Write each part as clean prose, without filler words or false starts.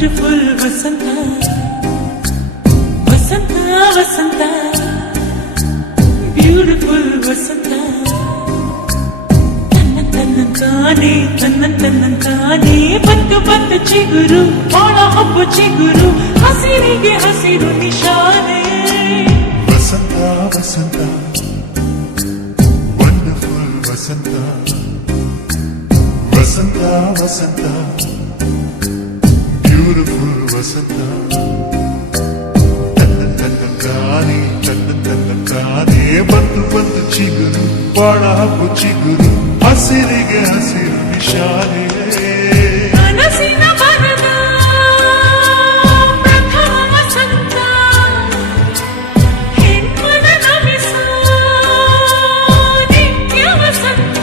wonderful ವಸಂತ ವಸಂತ ವಸಂತ beautiful ವಸಂತ ತನ್ನಂತಾನೆ ತನ್ನಂತಾನೆ ಬಂತು ಬಂತು ಚಿಗುರು ಬಾಳ ಹಬ್ಬು ಚಿಗುರು ಹಸಿರಿಗೆ ಹಸಿರು ನಿಶಾನೆ ವಸಂತ ವಸಂತ ವಂಡರ್ಫುಲ್ ವಸಂತ ವಸಂತ ವಸಂತ ಬ್ಯೂಟಿಫುಲ್ ವಸಂತ ತನ್ನಂತಾನೆ ಬಂತು ಬಂತು ಚಿಗುರು ಬಾಳ ಹಬ್ಬು ಚಿಗುರು ಹಸಿರಿಗೆ ಹಸಿರು ನಿಶಾನೆ ಮನಸ್ಸಿನ ಮನದ ಪ್ರಥಮ ವಸಂತ ಹೆಣ್ಮನ ನಮಿಸ ನಿತ್ಯ ವಸಂತ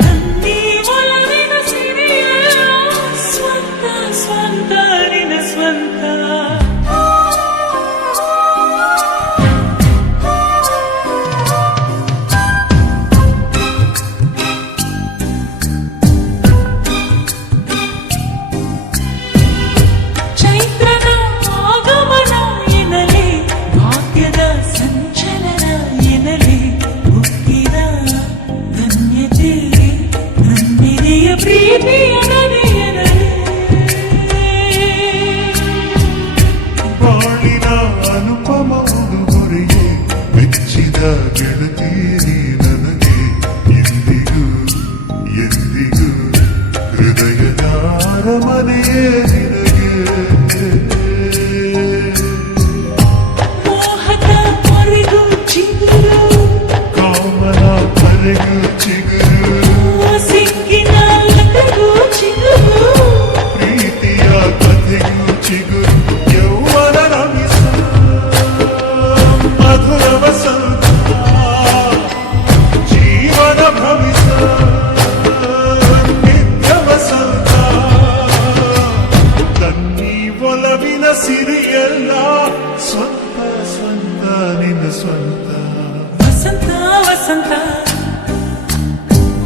ನನ್ನಿ ಒಲವಿನ ಸಿರಿಯ ಸ್ವಂತ ಸ್ವಂತ ನಿನ ಸ್ವಂತ ಬಾಳಿನ ಅನುಪಮ ಉಡುಗೊರೆಗೆ ಮೆಚ್ಚಿದ ಗೆಳತೀರಿ ನನಗೆ ಎಂದಿಗೂ ಎಂದಿಗೂ ಹೃದಯದ ಅರಮನೆಯೇ ನಿನಗೆ ಮೋಹದ ಕೊರೆಗೂ ಚಿಗುರು ಕಾಮನ ಕರೆಗೂ ಚಿಗುರು ಸಿಕ್ಕಿನ ಲತೆಗೂ ಚಿಗುರು ಪ್ರೀತಿಯ ಕಥೆಗೂ ಚಿಗುರು ಯೌವನ ರಮಿಸ ಮಧುರ ವಸಂತ ಜೀವನ ಭವಿಸ ನಿತ್ಯ ವಸಂತ ತನ್ನಿ ಒಲವಿನ ಸಿರಿಯಲ್ಲ ಸ್ವಂತ ಸ್ವಂತ ನಿನ್ನ ಸ್ವಂತ ವಸಂತ ವಸಂತ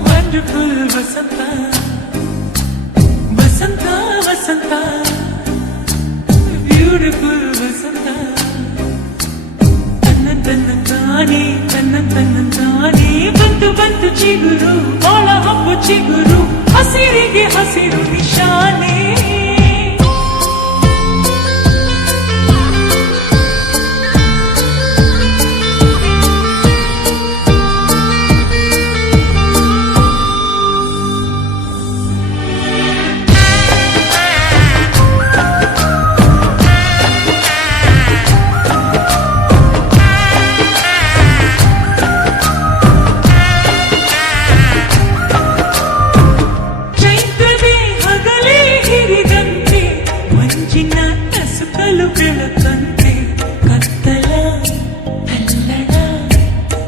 ವಂಡರ್ಫುಲ್ ವಸಂತ ವಸಂತ ವಸಂತ ಬ್ಯೂಟಿಫುಲ್ ವಸಂತ ತನ್ನಂತಾನೆ ಬಂತು ಬಂತು ಚಿಗುರು ಬಾಳ ಹಬ್ಬು ಚಿಗುರು ಹಸಿರಿಗೆ ಹಸಿರು ನಿಶಾನೆ ಬೆಳಕಂತೆ ಕತ್ತಲ ಕಲ್ಲಡ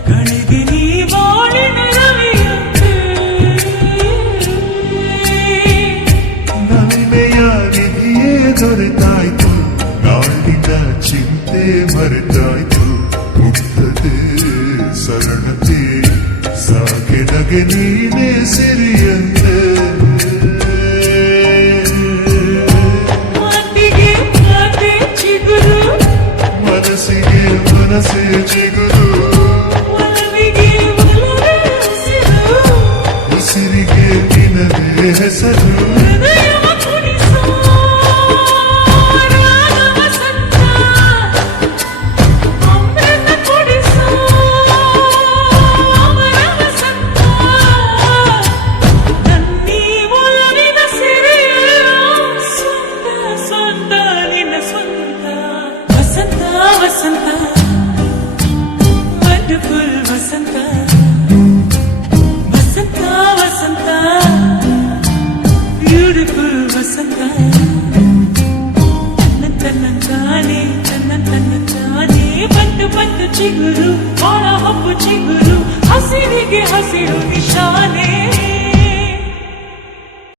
ಕಳೆಗೆ ನೀ ಬಾಳಿನ ರವಿಯಂತೆ ನನ್ನೆಯ ನಿಧಿಯೇ ದೊರೆತಾಯ್ತು ನಾಳಿನ ಚಿಂತೆ ಮರೆತಾಯ್ತು ಮುಕ್ತತೆ ಸರಳತೆ ಸಾಗೆ ನಗೆ ನೀನೇ ಸಿರಿಯಂತೆ ಮನಸ್ಸೇ ಚಿಗುರು ಒಲವಿಗೆ ಒಲವೇ ಹಸಿರು ಉಸಿರಿಗೆ ನಿನದೇ ಹೆಸರು ಹೃದಯವ ಕುಣಿಸೋ ರಾಗ ವಸಂತ ಅಮೃತ ಕುಡಿಸೋ ಅಮರ ವಸಂತ ನನ್ನಿ ಒಲವಿನ ಸಿರಿಯ ಸ್ವಂತ ಸ್ವಂತ ನಿನ್ನ ಸ್ವಂತ ವಸಂತ ವಸಂತ ವಂಡರ್ಫುಲ್ ವಸಂತ ವಸಂತ ವಸಂತ ಬ್ಯೂಟಿಫುಲ್ ವಸಂತ ತನ್ನಂತಾನೆ ಬಂತು ಬಂತು ಚಿಗುರು ಬಾಳ ಹಬ್ಬು ಚಿಗುರು ಹಸಿರಿಗೆ ಹಸಿರು ನಿಶಾನೆ